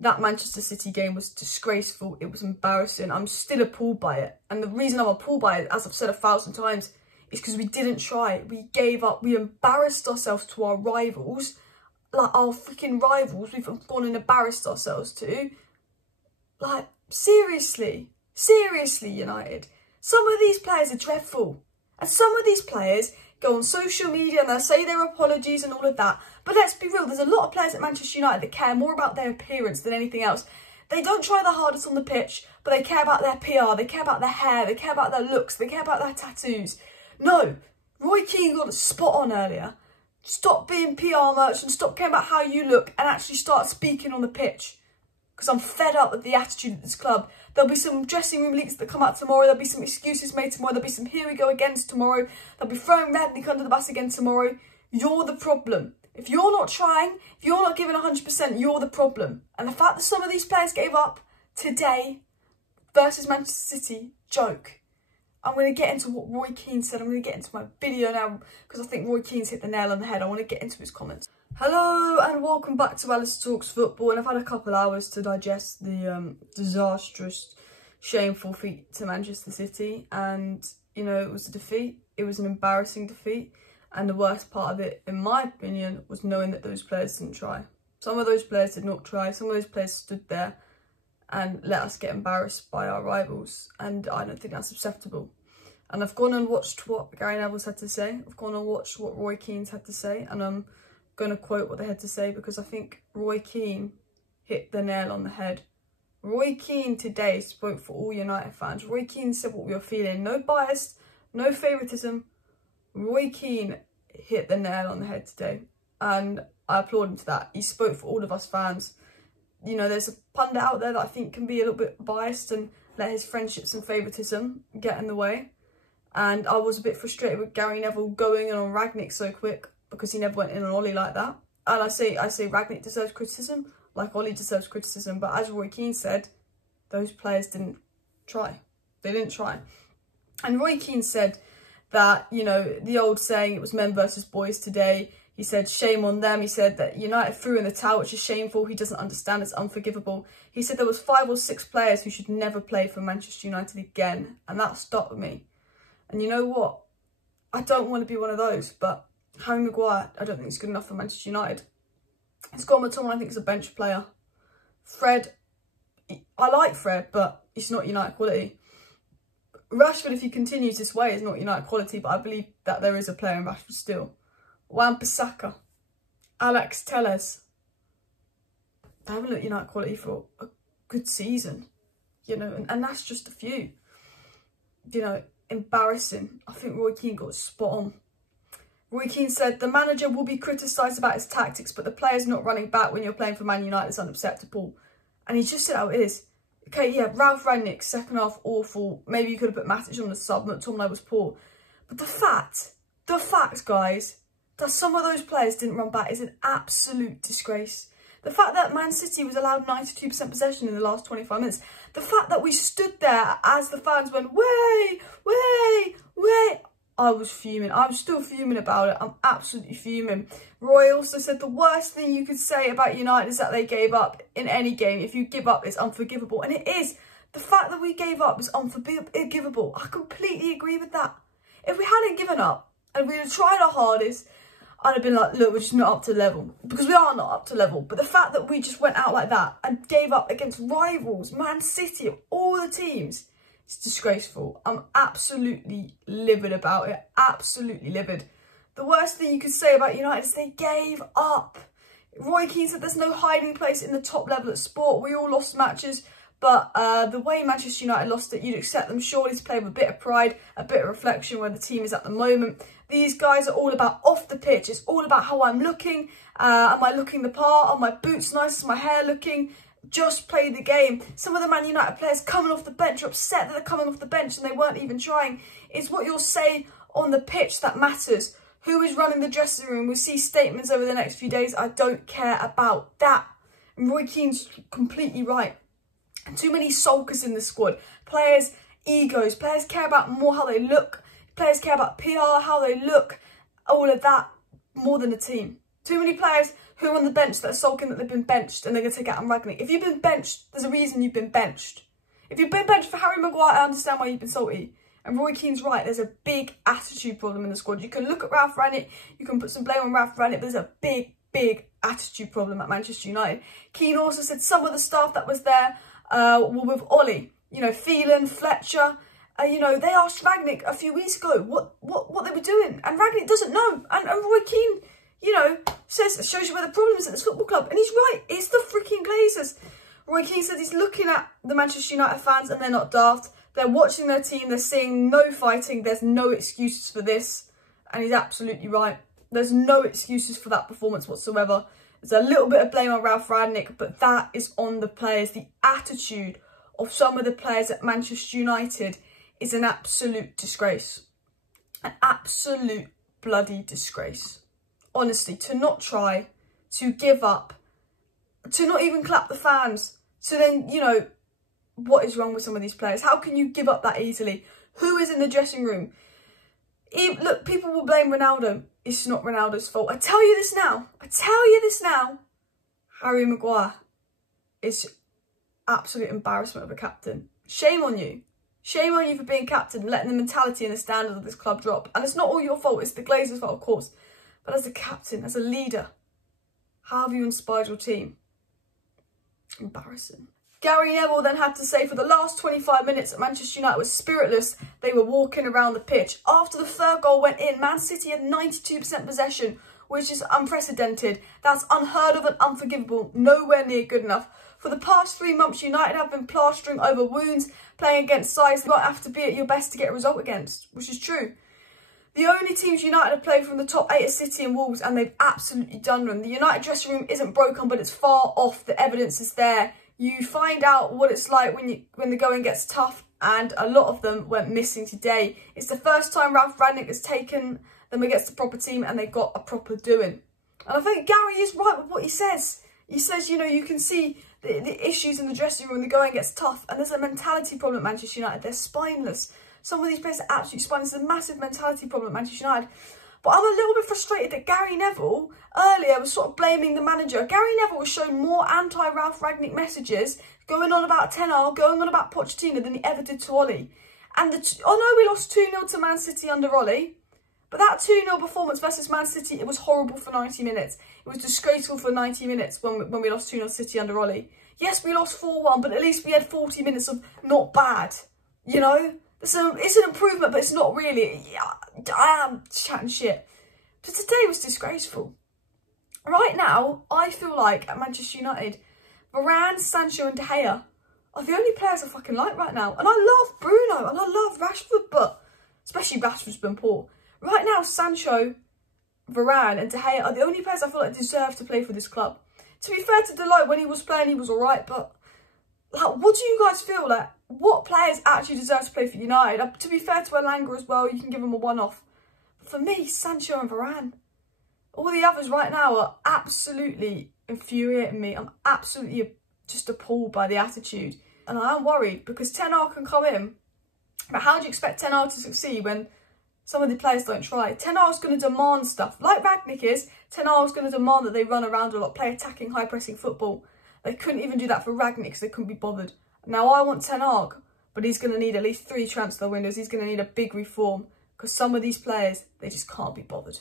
that Manchester City game was disgraceful. It was embarrassing. I'm still appalled by it. And the reason I'm appalled by it, as I've said 1,000 times, is because we didn't try. We gave up. We embarrassed ourselves to our rivals. Like, our freaking rivals, we've gone and embarrassed ourselves to. Like, seriously. Seriously, United. Some of these players are dreadful. And some of these players go on social media and they'll say their apologies and all of that. But let's be real, there's a lot of players at Manchester United that care more about their appearance than anything else. They don't try the hardest on the pitch, but they care about their PR, they care about their hair, they care about their looks, they care about their tattoos. No, Roy Keane got it spot on earlier. Stop being PR merchant, stop caring about how you look and actually start speaking on the pitch. Because I'm fed up with the attitude of this club. There'll be some dressing room leaks that come out tomorrow. There'll be some excuses made tomorrow. There'll be some here we go agains tomorrow. They'll be throwing Rangnick under the bus again tomorrow. You're the problem. If you're not trying, if you're not giving 100%, you're the problem. And the fact that some of these players gave up today versus Manchester City, joke. I'm going to get into what Roy Keane said. I'm going to get into my video now because I think Roy Keane's hit the nail on the head. I want to get into his comments. Hello and welcome back to Alice Talks Football, and I've had a couple hours to digest the disastrous, shameful defeat to Manchester City, and you know, it was a defeat, it was an embarrassing defeat, and the worst part of it, in my opinion, was knowing that those players didn't try. Some of those players did not try, some of those players stood there and let us get embarrassed by our rivals, and I don't think that's acceptable. And I've gone and watched what Gary Neville's had to say, I've gone and watched what Roy Keane's had to say, and I'm going to quote what they had to say because I think Roy Keane hit the nail on the head. Roy Keane today spoke for all United fans. Roy Keane said what we were feeling. No bias, no favouritism. Roy Keane hit the nail on the head today. And I applaud him for that. He spoke for all of us fans. You know, there's a pundit out there that I think can be a little bit biased and let his friendships and favouritism get in the way. And I was a bit frustrated with Gary Neville going in on Rangnick so quick, because he never went in on Ollie like that. And I say Rangnick deserves criticism, like Ollie deserves criticism. But as Roy Keane said, those players didn't try. They didn't try. And Roy Keane said that, you know, the old saying, it was men versus boys today. He said, shame on them. He said that United threw in the towel, which is shameful. He doesn't understand. It's unforgivable. He said there was 5 or 6 players who should never play for Manchester United again. And that stuck with me. And you know what? I don't want to be one of those, but Harry Maguire, I don't think he's good enough for Manchester United. Scott McTominay, I think, is a bench player. Fred, I like Fred, but he's not United quality. Rashford, if he continues this way, is not United quality, but I believe that there is a player in Rashford still. Wan-Bissaka, Alex Telles. They haven't looked United quality for a good season, you know, and that's just a few. You know, embarrassing. I think Roy Keane got spot on. Roy Keane said, the manager will be criticised about his tactics, but the players not running back when you're playing for Man United is unacceptable. And he just said how it is. Okay, yeah, Ralph Rangnick, second half, awful. Maybe you could have put Matic on the sub, McTominay was poor. But the fact, guys, that some of those players didn't run back is an absolute disgrace. The fact that Man City was allowed 92% possession in the last 25 minutes. The fact that we stood there as the fans went, way, way, way. I was fuming. I'm still fuming about it. I'm absolutely fuming. Roy also said the worst thing you could say about United is that they gave up in any game. If you give up, it's unforgivable. And it is. The fact that we gave up is unforgivable. I completely agree with that. If we hadn't given up and we had tried our hardest, I'd have been like, look, we're just not up to level. Because we are not up to level. But the fact that we just went out like that and gave up against rivals, Man City, all the teams, it's disgraceful. I'm absolutely livid about it. Absolutely livid. The worst thing you could say about United is they gave up. Roy Keane said there's no hiding place in the top level of sport. We all lost matches. But the way Manchester United lost it, you'd accept them surely to play with a bit of pride, a bit of reflection where the team is at the moment. These guys are all about off the pitch. It's all about how I'm looking. Am I looking the part? Are my boots nice? Is my hair looking? Just play the game. Some of the Man United players coming off the bench are upset that they're coming off the bench and they weren't even trying. It's what you'll say on the pitch that matters. Who is running the dressing room? We'll see statements over the next few days. I don't care about that. And Roy Keane's completely right. Too many sulkers in the squad. Players' egos. Players care about more how they look. Players care about PR, how they look. All of that more than the team. Too many players who are on the bench that are sulking that they've been benched and they're going to take out on Rangnick. If you've been benched, there's a reason you've been benched. If you've been benched for Harry Maguire, I understand why you've been salty. And Roy Keane's right, there's a big attitude problem in the squad. You can look at Ralph Rangnick, you can put some blame on Ralph Rangnick, but there's a big attitude problem at Manchester United. Keane also said some of the staff that was there were with Ollie. You know, Phelan, Fletcher, you know, they asked Rangnick a few weeks ago what they were doing. And Rangnick doesn't know. And Roy Keane, you know, shows you where the problem is at this football club. And he's right, it's the freaking Glazers. Roy Keane said he's looking at the Manchester United fans and they're not daft. They're watching their team, they're seeing no fighting, there's no excuses for this. And he's absolutely right. There's no excuses for that performance whatsoever. There's a little bit of blame on Ralph Rangnick, but that is on the players. The attitude of some of the players at Manchester United is an absolute disgrace. An absolute bloody disgrace. Honestly, to not try, to give up, to not even clap the fans. So then, you know, what is wrong with some of these players? How can you give up that easily? Who is in the dressing room? Look, people will blame Ronaldo. It's not Ronaldo's fault. I tell you this now. Harry Maguire is absolute embarrassment of a captain. Shame on you. Shame on you for being captain and letting the mentality and the standard of this club drop. And it's not all your fault. It's the Glazers' fault, of course. But as a captain, as a leader, how have you inspired your team? Embarrassing. Gary Neville then had to say for the last 25 minutes that Manchester United was spiritless. They were walking around the pitch. After the third goal went in, Man City had 92% possession, which is unprecedented. That's unheard of and unforgivable. Nowhere near good enough. For the past 3 months, United have been plastering over wounds, playing against sides you might have to be at your best to get a result against, which is true. The only teams United have played from the top 8 are City and Wolves, and they've absolutely done them. The United dressing room isn't broken, but it's far off. The evidence is there. You find out what it's like when the going gets tough, and a lot of them went missing today. It's the first time Ralph Rangnick has taken them against a proper team and they got a proper doing. And I think Gary is right with what he says. He says, you know, you can see the issues in the dressing room when the going gets tough, and there's a mentality problem at Manchester United. They're spineless. Some of these players are absolutely spineless. There's a massive mentality problem at Manchester United. But I'm a little bit frustrated that Gary Neville earlier was sort of blaming the manager. Gary Neville was showing more anti-Ralph Rangnick messages, going on about Ten Hag, going on about Pochettino than he ever did to Ollie. And I know we lost 2-0 to Man City under Ollie, but that 2-0 performance versus Man City, it was horrible for 90 minutes. It was disgraceful for 90 minutes when we lost 2-0 City under Ollie. Yes, we lost 4-1, but at least we had 40 minutes of not bad, you know? It's an improvement, but it's not really. I am chatting shit. But today was disgraceful. Right now, I feel like at Manchester United, Varane, Sancho and De Gea are the only players I fucking like right now. And I love Bruno and I love Rashford, but especially Rashford's been poor. Right now, Sancho, Varane and De Gea are the only players I feel like deserve to play for this club. To be fair to Delight, when he was playing, he was alright, but like, what do you guys feel like? What players actually deserve to play for United? To be fair to Elanga as well, you can give him a one-off. But for me, Sancho and Varane. All the others right now are absolutely infuriating me. I'm absolutely just appalled by the attitude. And I am worried because Ten Hag can come in. But how do you expect Ten Hag to succeed when some of the players don't try? Ten Hag's going to demand stuff. Like Rangnick is, Ten Hag's going to demand that they run around a lot, play attacking, high-pressing football. They couldn't even do that for Rangnick because they couldn't be bothered. Now, I want Ten Hag, but he's going to need at least 3 transfer windows. He's going to need a big reform because some of these players, they just can't be bothered.